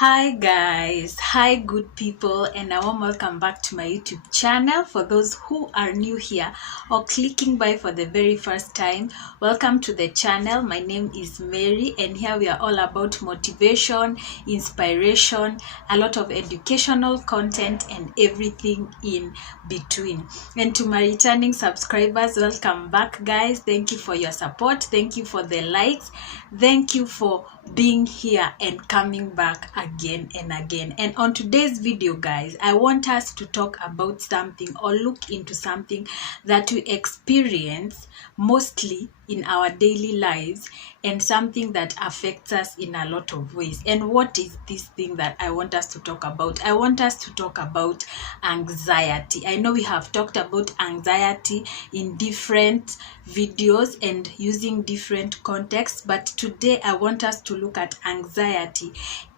Hi guys, hi good people, and a warm welcome back to my YouTube channel. For those who are new here or clicking by for the very first time, welcome to the channel. My name is Mary, and here we are all about motivation, inspiration, a lot of educational content and everything in between. And to my returning subscribers, welcome back guys. Thank you for your support, thank you for the likes, thank you for being here and coming back again and again. And on today's video guys, I want us to talk about something or look into something that we experience mostly in our daily lives, and something that affects us in a lot of ways. And what is this thing that I want us to talk about? I want us to talk about anxiety. I know we have talked about anxiety in different videos and using different contexts, but today I want us to look at anxiety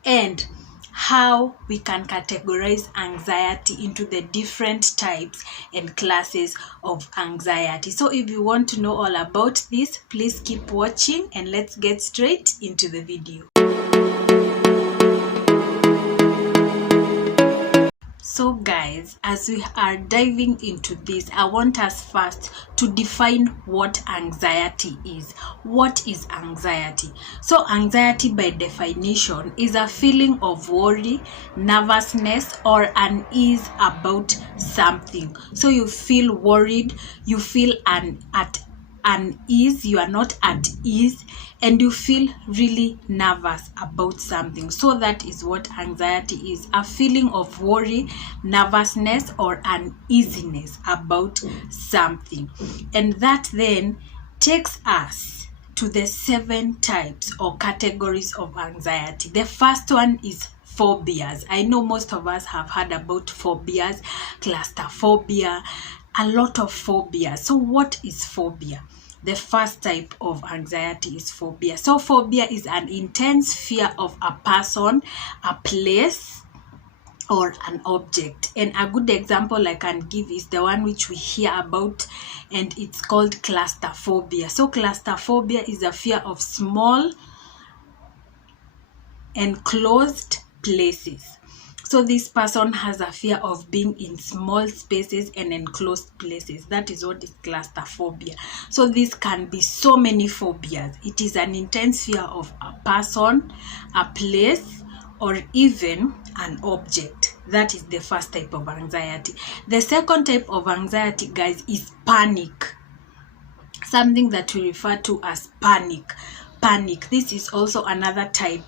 and how we can categorize anxiety into the different types and classes of anxiety. So if you want to know all about this, please keep watching and let's get straight into the video. So guys, as we are diving into this, I want us first to define what anxiety is. What is anxiety? So anxiety by definition is a feeling of worry, nervousness, or unease about something. So you feel worried, you feel at unease, you are not at ease, and you feel really nervous about something. So that is what anxiety is: a feeling of worry, nervousness, or uneasiness about something. And that then takes us to the 7 types or categories of anxiety. The first one is phobias. I know most of us have heard about phobias, claustrophobia, a lot of phobias. So what is phobia? The first type of anxiety is phobia. So phobia is an intense fear of a person, a place, or an object. And a good example I can give is the one which we hear about, and it's called claustrophobia. So claustrophobia is a fear of small enclosed places. So this person has a fear of being in small spaces and enclosed places. That is what is claustrophobia. So this can be so many phobias. It is an intense fear of a person, a place, or even an object. That is the first type of anxiety. The second type of anxiety, guys, is panic. Something that we refer to as panic. Panic. This is also another type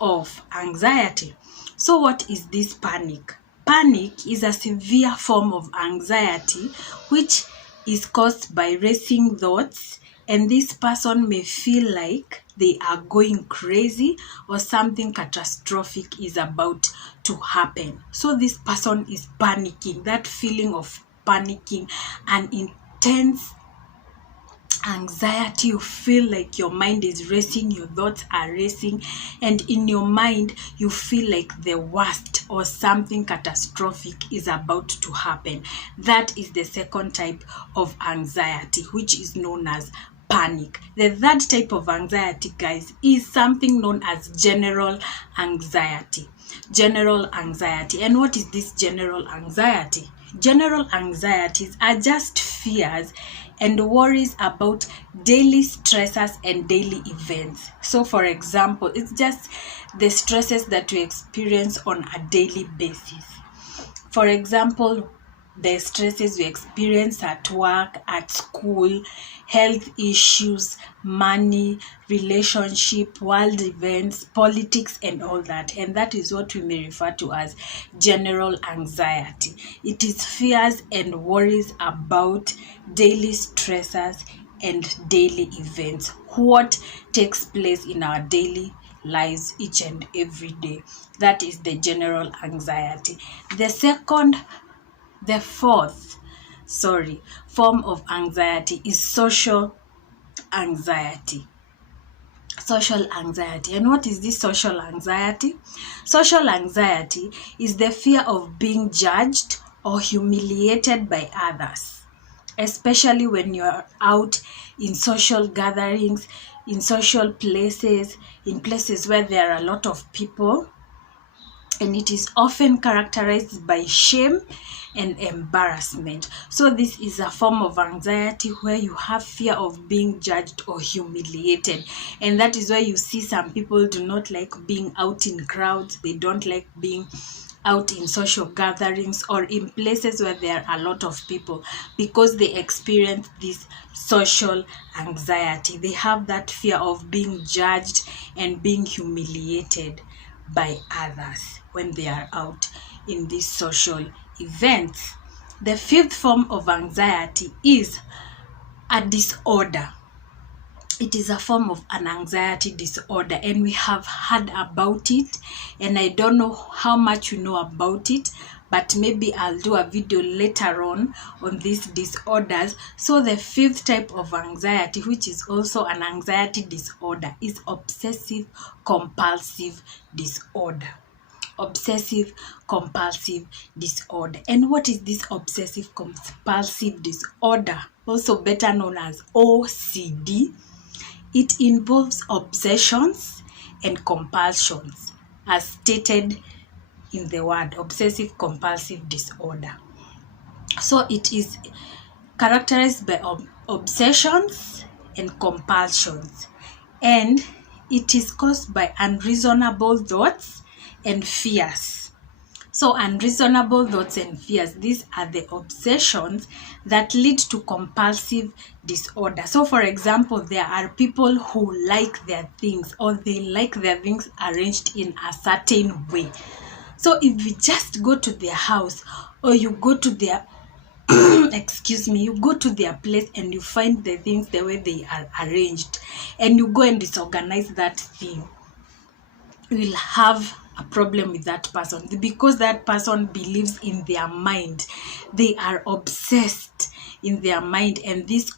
of anxiety. So what is this panic? Panic is a severe form of anxiety which is caused by racing thoughts, and this person may feel like they are going crazy or something catastrophic is about to happen. So this person is panicking. That feeling of panicking, an intense anxiety, you feel like your mind is racing, your thoughts are racing, and in your mind you feel like the worst or something catastrophic is about to happen. That is the second type of anxiety, which is known as panic. The third type of anxiety, guys, is something known as general anxiety. General anxiety. And what is this general anxiety? General anxieties are just fears and worries about daily stresses and daily events. So for example, it's just the stresses that we experience on a daily basis. For example, the stresses we experience at work, at school, health issues, money, relationship, world events, politics, and all that. And that is what we may refer to as general anxiety. It is fears and worries about daily stresses and daily events. What takes place in our daily lives each and every day. That is the general anxiety. The fourth form of anxiety is social anxiety. Social anxiety. And what is this social anxiety? Social anxiety is the fear of being judged or humiliated by others, especially when you're out in social gatherings, in social places, in places where there are a lot of people. and it is often characterized by shame and embarrassment. So this is a form of anxiety where you have fear of being judged or humiliated, and that is why you see some people do not like being out in crowds. They don't like being out in social gatherings or in places where there are a lot of people, because they experience this social anxiety. They have that fear of being judged and being humiliated by others when they are out in these social events. The fifth form of anxiety is a disorder. It is a form of an anxiety disorder, and we have heard about it, and I don't know how much you know about it, but maybe I'll do a video later on these disorders. So the fifth type of anxiety, which is also an anxiety disorder, is obsessive compulsive disorder. Obsessive compulsive disorder. And what is this obsessive compulsive disorder, also better known as OCD? It involves obsessions and compulsions, as stated in the word obsessive compulsive disorder. So it is characterized by obsessions and compulsions, and it is caused by unreasonable thoughts and fears. So unreasonable thoughts and fears, these are the obsessions that lead to compulsive disorder. So for example, there are people who like their things, or they like their things arranged in a certain way. So if you just go to their house, or you go to their excuse me, you go to their place and you find the things the way they are arranged, and you go and disorganize that thing, you will have a problem with that person, because that person believes in their mind. They are obsessed in their mind, and this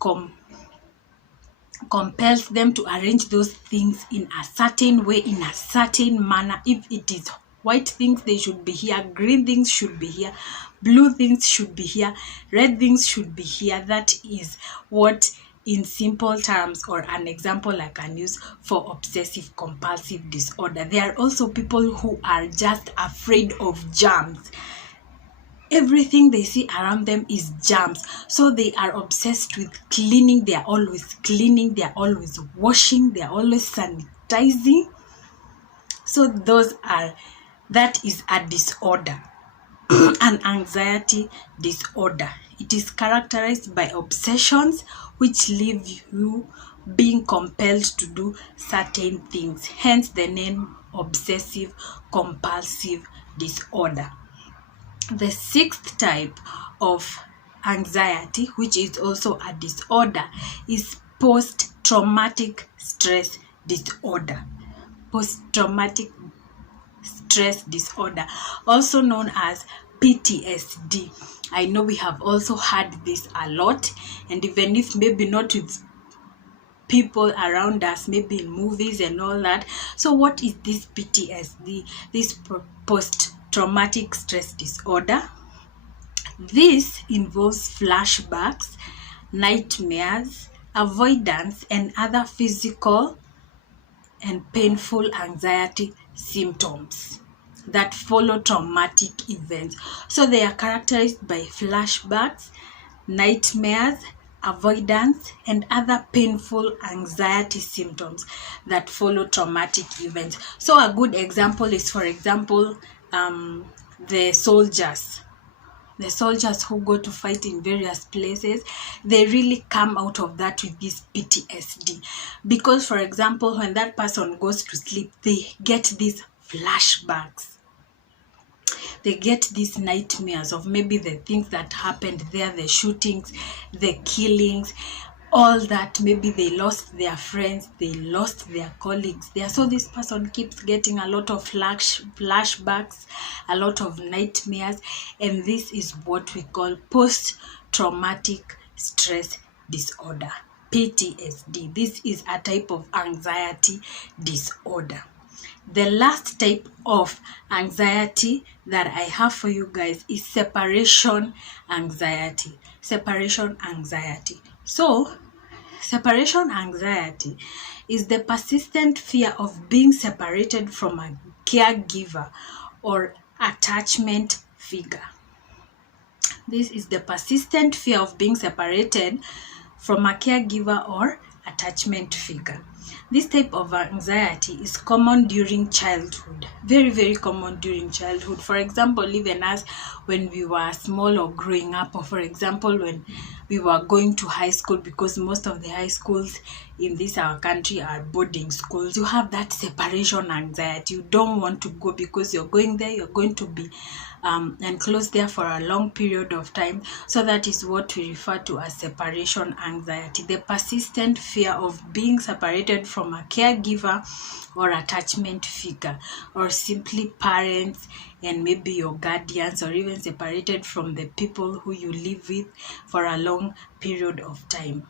compels them to arrange those things in a certain way, in a certain manner. If it is white things, they should be here, green things should be here, blue things should be here, red things should be here. That is what, in simple terms, or an example I can use for obsessive compulsive disorder. There are also people who are just afraid of germs. Everything they see around them is germs, so they are obsessed with cleaning. They are always cleaning, they are always washing, they are always sanitizing. So that is a disorder, an anxiety disorder. It is characterized by obsessions which leave you being compelled to do certain things, hence the name obsessive compulsive disorder. The sixth type of anxiety, which is also a disorder, is post-traumatic stress disorder. Post-traumatic stress disorder, also known as PTSD. I know we have also heard this a lot, and even if maybe not with people around us, maybe in movies and all that. So what is this PTSD, this post-traumatic stress disorder? This involves flashbacks, nightmares, avoidance, and other physical and painful anxiety symptoms that follow traumatic events. So they are characterized by flashbacks, nightmares, avoidance, and other painful anxiety symptoms that follow traumatic events. So a good example is, for example, the soldiers who go to fight in various places. They really come out of that with this PTSD, because for example, when that person goes to sleep, they get these flashbacks, they get these nightmares of maybe the things that happened there, the shootings, the killings, all that. Maybe they lost their friends, they lost their colleagues there. So this person keeps getting a lot of flashbacks, a lot of nightmares, and this is what we call post-traumatic stress disorder, PTSD. This is a type of anxiety disorder. The last type of anxiety that I have for you guys is separation anxiety. Separation anxiety. So, separation anxiety is the persistent fear of being separated from a caregiver or attachment figure. This is the persistent fear of being separated from a caregiver or attachment figure. This type of anxiety is common during childhood, very, very common during childhood. For example, even us when we were small or growing up, or for example, when we were going to high school, because most of the high schools in this our country are boarding schools, you have that separation anxiety. You don't want to go because you're going there, you're going to be enclosed there for a long period of time. So that is what we refer to as separation anxiety, the persistent fear of being separated from a caregiver or attachment figure, or simply parents and maybe your guardians, or even separated from the people who you live with for a long period of time.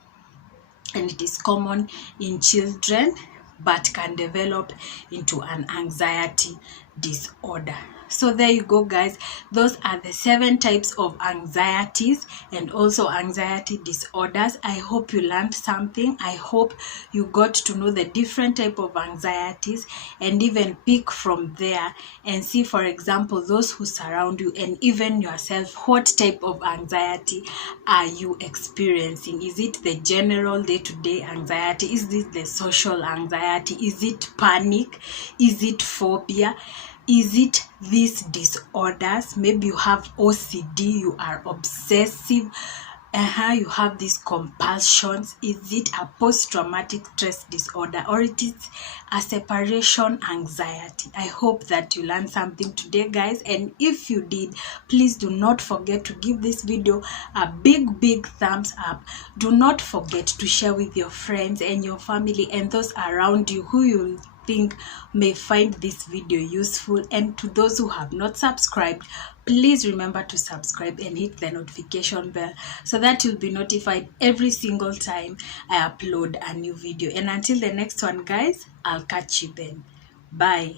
And it is common in children but can develop into an anxiety disorder. So there you go, guys. Those are the 7 types of anxieties and also anxiety disorders. I hope you learned something. I hope you got to know the different type of anxieties and even pick from there and see, for example, those who surround you and even yourself, what type of anxiety are you experiencing? Is it the general day-to-day anxiety? Is it the social anxiety? Is it panic? Is it phobia? Is it these disorders? Maybe you have OCD, you are obsessive, you have these compulsions. Is it a post-traumatic stress disorder, or it is a separation anxiety? I hope that you learned something today, guys, and if you did, please do not forget to give this video a big thumbs up. Do not forget to share with your friends and your family and those around you who you think may find this video useful. And to those who have not subscribed, please remember to subscribe and hit the notification bell so that you'll be notified every single time I upload a new video. And until the next one, guys, I'll catch you then. Bye.